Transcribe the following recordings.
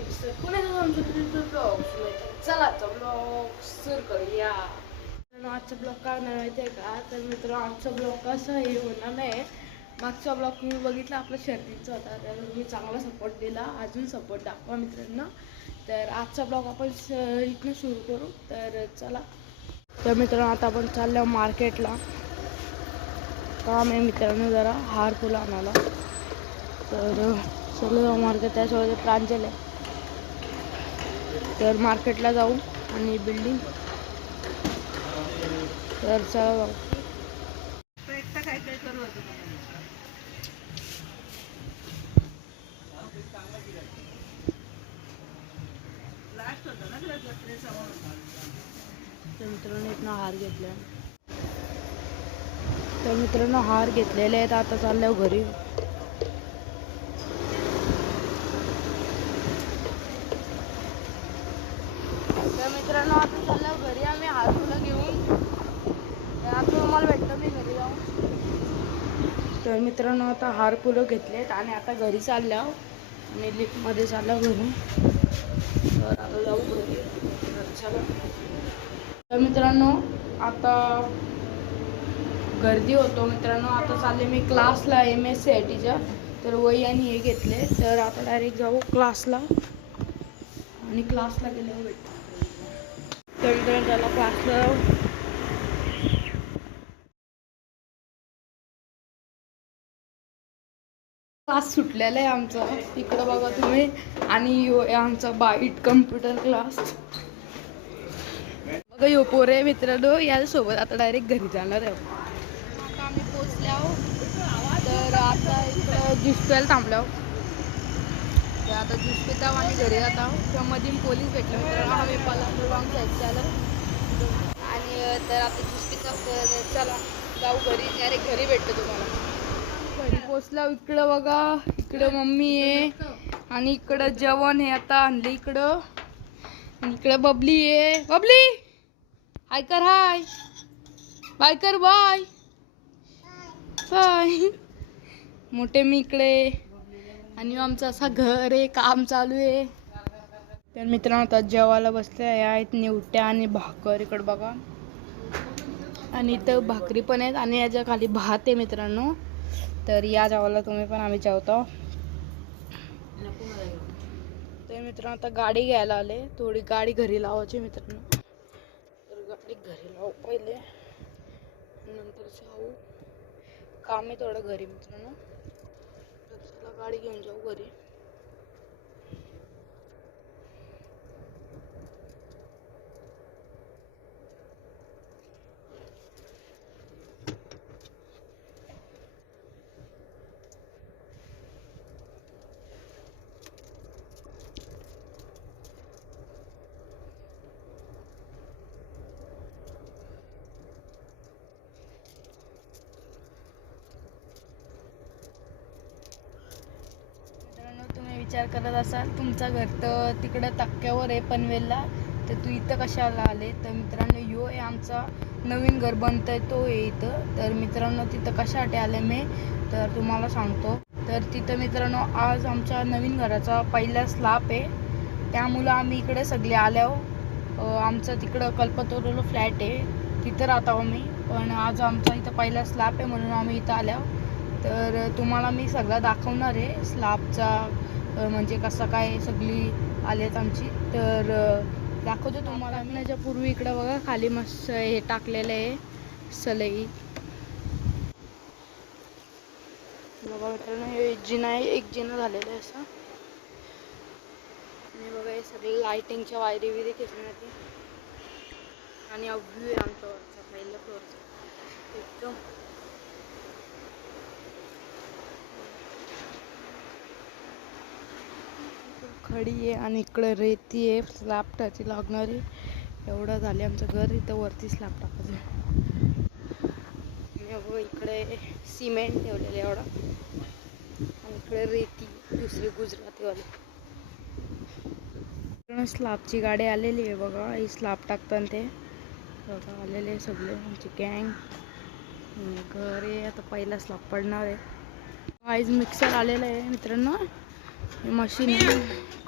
Friends, पुन्हा एकदा आमच्या ब्लॉग्स चला आता ब्लॉग सुरू करूया. आजचा ब्लॉग काय होणार माहिती आहे का? तर मित्र आजचा ब्लॉग कसा हे होणार नाही. मागचा ब्लॉग मी बघितला आपला शर्यतीचा होता, त्याला तुम्ही चांगला सपोर्ट दिला, अजून सपोर्ट दाखवा मित्रांनो. तर आजचा ब्लॉग आपण इथनं सुरू करू. तर चला. तर मित्रांनो आता आपण चाललो मार्केटला. काम आहे मित्रांनो जरा हार फुलं आणायला. तर चलो मार्केट त्याच्यावर प्रांजल आहे. तर मार्केटला जाऊ आणि बिल्डिंग. तर चला जाऊ. काय काय करू आता लास्ट होता ना तर मित्रांनो इथनं हार घेतला. तर मित्रांनो हार घेतलेले आहेत. आता चाललो घरी. तर मित्रांनो आता चाललो घरी आम्ही हार फुलं घेऊन. आता तुम्हाला भेटतो मी घरी जाऊन. तर मित्रांनो आता हार फुलं घेतलेत आणि आता घरी चाललो आणि लिफ्टमध्ये चाललो घरी. तर आता जाऊ घरी. चला. तर मित्रांनो आता गर्दी होतो मित्रांनो. आता चालले मी क्लासला MSCITच्या. तर वही आणि हे घेतले. तर आता डायरेक्ट जाऊ क्लासला आणि क्लासला गेल्यावर भेटतो. तर मित्रांनो त्याला क्लासला क्लास सुटलेला आहे आमचा. इकडं बघा तुम्ही. आणि आमचा बाईट कम्प्युटर क्लास बघा. यो पोरे मित्रांनो याच्यासोबत आता डायरेक्ट घरी जाणार आहे. आता आम्ही पोचले आहोत. तर आता इकडं ज्यूस प्यायला थांबलो आहोत. तर आता ज्यूस पिता आणि घरी जात आहोत. त्यामध्ये पोलीस भेटले मित्रांनो. आम्ही पलापूर साईडचे आलो आणि तर आता ज्यूस पिता. चला जाऊ घरी. डायरेक्ट घरी भेटतो तुम्हाला. घरी पोचला. इकडं बघा इकडं मम्मी आहे आणि इकडं जेवण हे आता आणले इकडं. आणि इकडं बबली आहे. बबली हाय कर. हाय बाय कर. Bye bye. मोठे मी इकडे आणि आमचं असं घर आहे. काम चालू आहे. तर मित्रांनो आता जेवायला बसले आहेत. निवट्या आणि भाकर इकडं बघा. आणि इथं भाकरी पण आहेत आणि याच्या खाली भात आहे मित्रांनो. तर या जेवायला तुम्ही पण. आम्ही जेवतो. तर मित्रांनो आता गाडी घ्यायला आले. थोडी गाडी घरी लावायची मित्रांनो. तर गाडी घरी लावू पहिले नंतर जाऊ. काम आहे थोडं घरी मित्रांनो. तर चला गाडी घेऊन जाऊ घरी. तुम्ही विचार करत असाल तुमचं घर तर तिकडं तक्क्यावर आहे पनवेलला, तर तू इथं कशाला आले. तर मित्रांनो यो आहे आमचा नवीन घर बनतंय तो आहे इथं. तर मित्रांनो तिथं कशासाठी आले मी तर तुम्हाला सांगतो. तर तिथं मित्रांनो आज आमच्या नवीन घराचा पहिला स्लॅप आहे. त्यामुळं आम्ही इकडे सगळे आल्यावर आमचं तिकडं कल्पतरूला फ्लॅट आहे तिथं राहतो आम्ही. पण आज आमचा इथं पहिला स्लॅप आहे म्हणून आम्ही इथं आल्यावर. तर तुम्हाला मी सगळं दाखवणार आहे स्लॅबचा म्हणजे कसं काय सगळी आलेत आमची. तर दाखवतो तुम्हाला मी. याच्यापूर्वी इकडं बघा खाली मस्त हे टाकलेलं आहे सलई बघा मित्रांनो. हे जिना आहे. एक जिना झालेलं आहे असं. आणि बघा हे सगळे लाईटिंगच्या वायरी बिरी खेचण्यात आणि व्ह्यू आहे आमच्या वरचा पहिल्या फ्लोअरचा एकदम. खडी आहे आणि इकडे रेती आहे स्लॅब टाची लागणारी. एवढं झाले आमचं घर. इथं वरती स्लॅब टाकायचं. इकडे सिमेंट ठेवलेलं एवढं आणि इकडे रेती दुसरी गुजरातीवाली. स्लॅबची गाडी आलेली आहे बघा. ही स्लॅब टाकताना ते बघा आलेले सगळे आमची गँग. घर आहे आता पहिला स्लॅब पडणार आहे. आज मिक्सर आलेलं आहे मित्रांनो. मशीन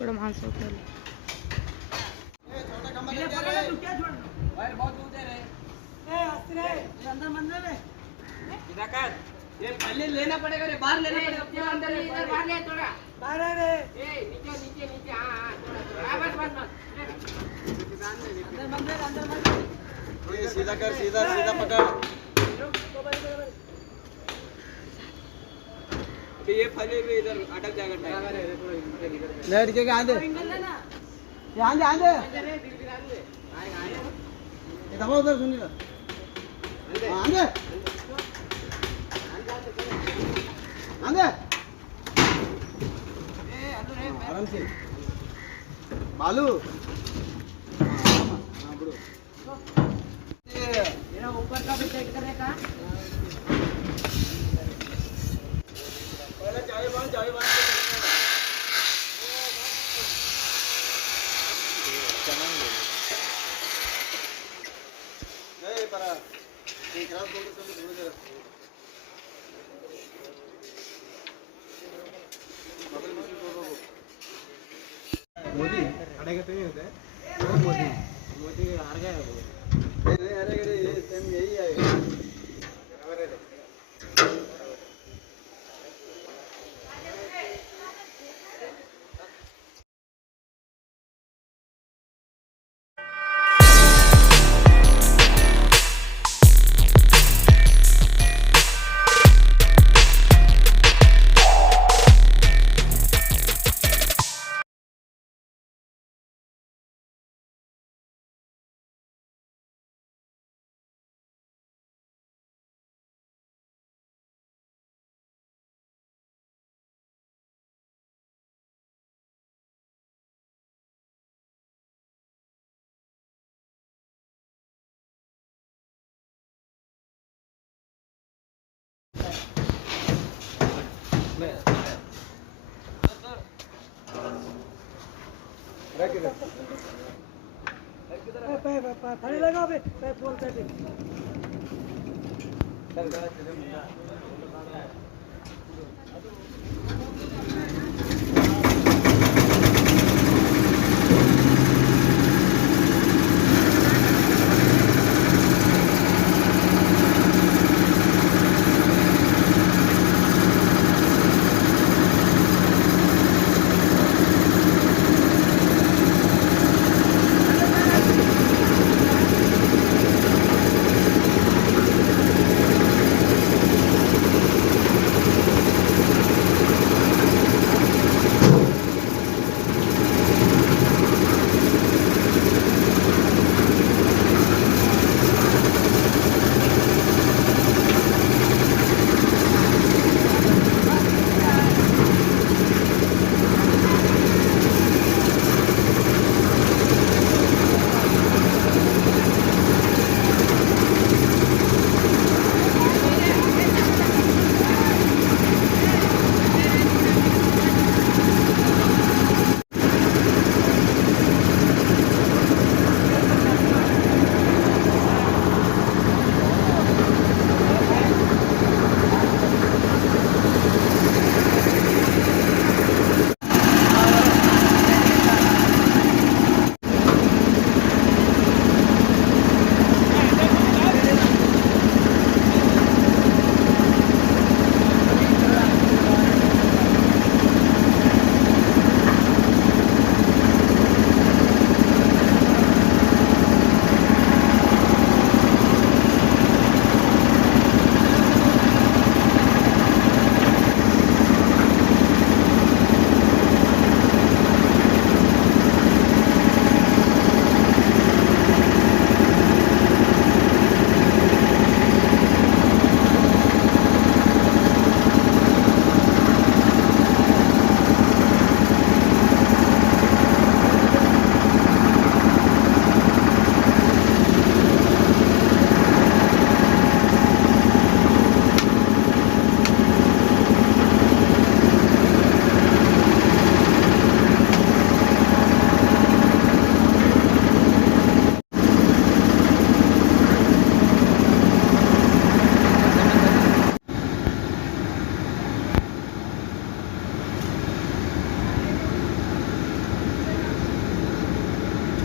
इकडं माणसं उतरली. लेना पड़ेगा रे, बाहर लेना पड़ेगा, अंदर ले, इधर बाहर ले थोड़ा, बाहर आ रे, नीचे नीचे नीचे, हाँ थोड़ा बस बस बस, अंदर बंद, सीधा कर, सीधा सीधा पकड़. ये फले भी इधर अटक जाएगा, लेट के आंदे, आंदे आंदे, दबा उधर सुनिए, आंदे, आंदे, आराम से, बालू, हाँ बड़ो, मेरा ऊपर का भी चेक करने का, पहले चाय बांध नहीं परा एक रात बोल के थोड़ी देर मोदी अड़ेगा तो नहीं होता है वो मोदी हार गया है वो नहीं हारेगा ये टाइम यही आएगा बराबर है. पानी लगाओ बे, फोन कर दे.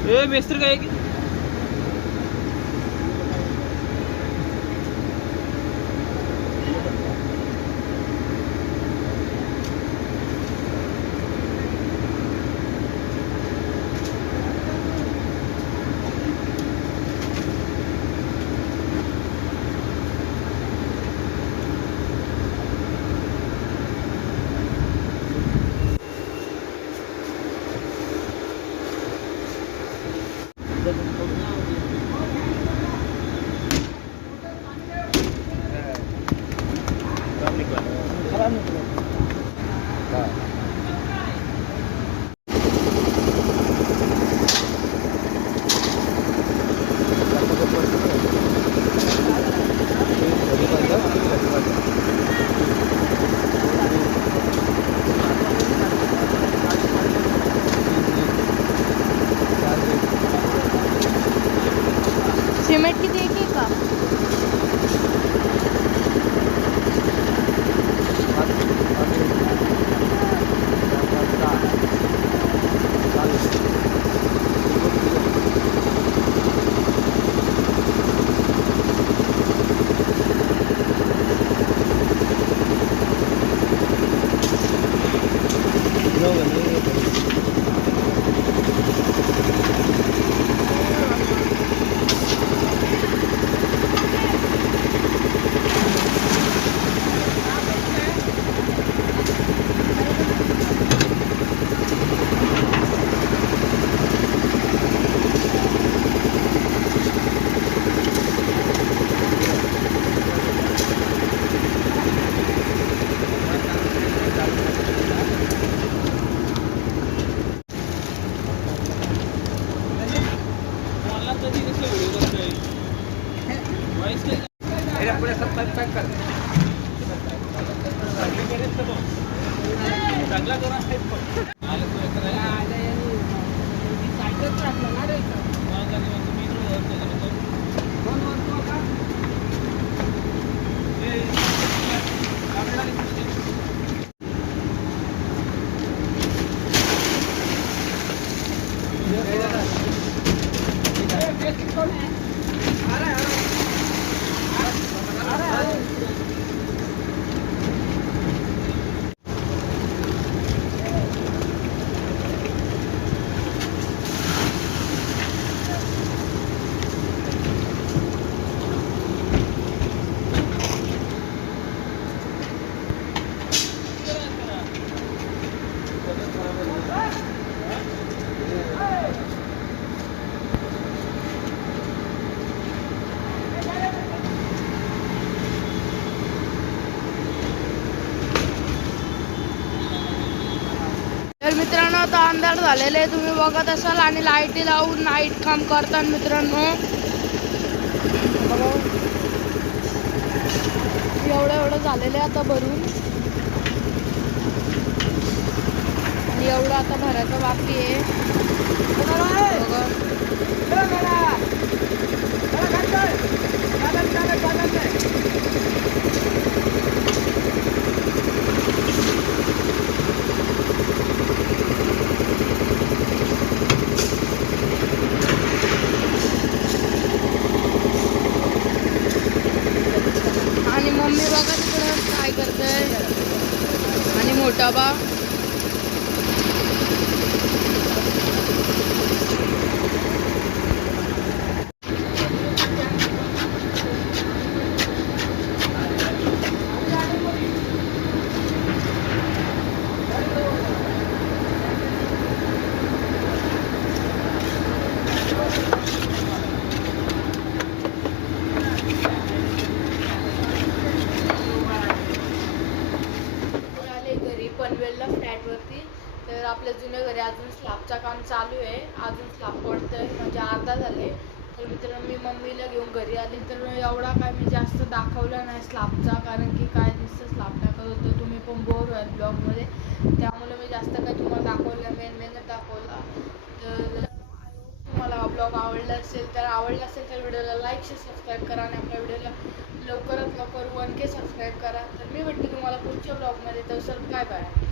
ए मेस्तर काय की सिमेंट किती आहे की का तर मित्रांनो आता अंधार झालेले आहे तुम्ही बघत असाल आणि लाईटी लावून नाईट काम करतात मित्रांनो एवढं झालेलं आहे आता भरून आणि एवढं आता भरायचं बाकी आहे आणि मम्मी बघा तिकडं काय करतंय आणि मोठा बा पनवेलला फ्लॅटवरती तर आपल्या जुन्या घरी अजून स्लॅबचं काम चालू आहे अजून स्लॅब पडतंय म्हणजे अर्धा झाले तर मित्रांनो मी मम्मीला घेऊन घरी आली तर एवढा काय मी जास्त दाखवला नाही स्लॅबचा कारण की काय नुसतं स्लॅब टाकत होतं तुम्ही पण बोर व्हाल ब्लॉगमध्ये त्यामुळे मी जास्त काय तुम्हाला दाखवलं मेनच दाखवला तर तुम्हाला ब्लॉग आवडला असेल तर व्हिडिओला लाईक शेअर सबस्क्राईब करा आणि आपल्या व्हिडिओला लवकरात लवकर 1K सबस्क्राईब करा तर मी भेटते तुम्हाला पुढच्या ब्लॉगमध्ये तर सर बाय बाय